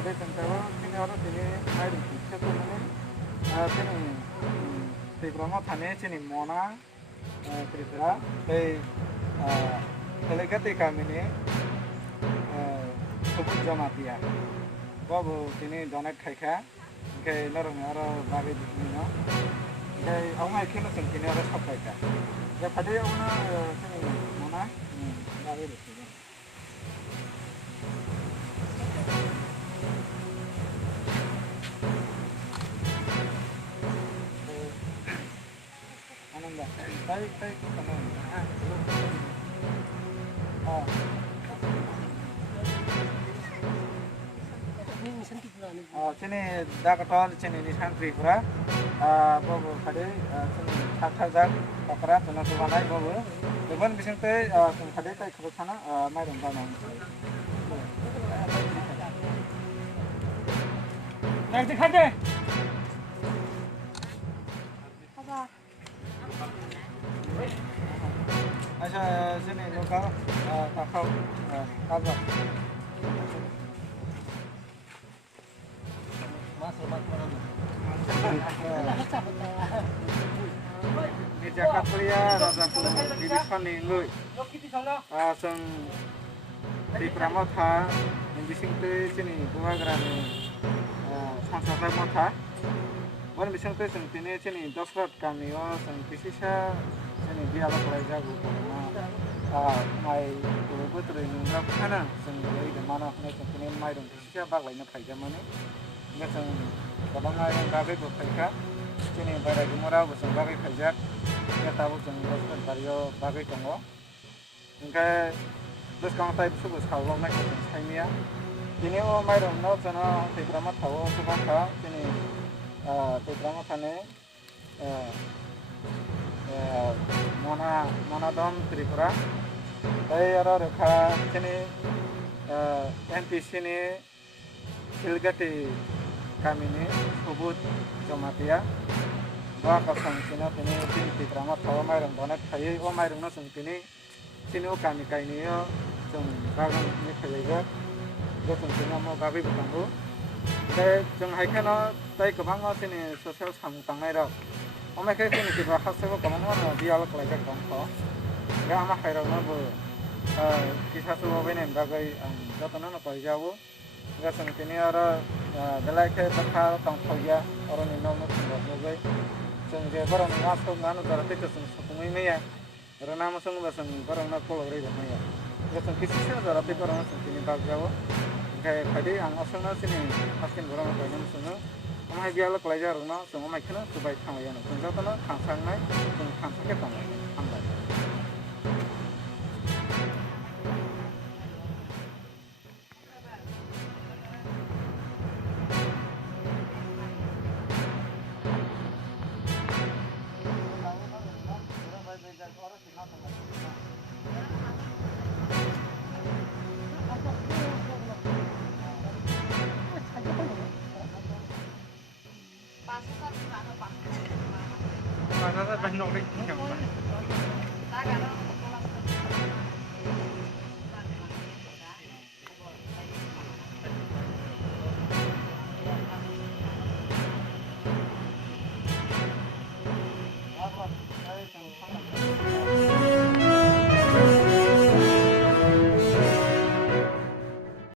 ada tentang sini orang sini air kita tuh sini di Bromo Thane sini Mona Tripura delegate kami ini sebut Jamatia babu sini donat kaya kayak orang bagi di sini no kayak orang ikan sini orang sampai kaya ya pada orang sini Mona bagi di sini baik teman sini dah ketol sini di Tripura babu tadi sini tak pakra tunas wanai babu depan bising teh tadi teh kerja sana mai rumah nang naik dekat deh Aja sini lokal takau tabak masuk di Jakarta ya rasa di depan nih lu seng di Pramotha yang bising tuh sini gua gerani sansa motha wan bising tuh seng sini dosrat kami seng bisisa sini dia apa kalau jago mai betul nunggu kana sendiri di mana nih sini mai dong siapa lagi nak kerja mana nggak seng kadang yang kafe buat kerja sini pada jumlah besar bagi kerja kita tahu seng besar bario bagi tunggu enggak terus kalau type sudah kalau nak kerja ini ya ini mai dong no sana tegramat tahu suka sini tegramat sana Mona Dom Tripura. Tapi orang rekha sini NPC ini silgati kami ini sebut Jamatia. Bawa kasang sini ini sini Tripura tahu mai rong donet kaya mai rong nasi sini kami kaya ini yo jom bagan ini kaya juga. Jom sini mau babi bertangguh. Tapi jom hiking tapi kebang sini sosial samu tangai rak. Omai kayak gini kita hasil kamu mana dialog lagi kamu ya ama khairul nabu kisah tu apa ini bagai jatuh nana kau jauh nggak sengit ini orang belai kayak terkal tangkau ya orang ini nomor sebelas bagai sengit orang masuk nganu berarti kesengit ini ya orang nama sengit bahasa orang nak pulau reda ya nggak sengit kisah berarti orang sengit ini bag jauh kayak tadi ang asal sini pasti orang kau nama sengit Omai dialog lagi rumah, semua macam mana supaya kami yang tunggu tu nak kansang naik, tunggu kansang kita naik, ambil. Masa banyak orang yang apa?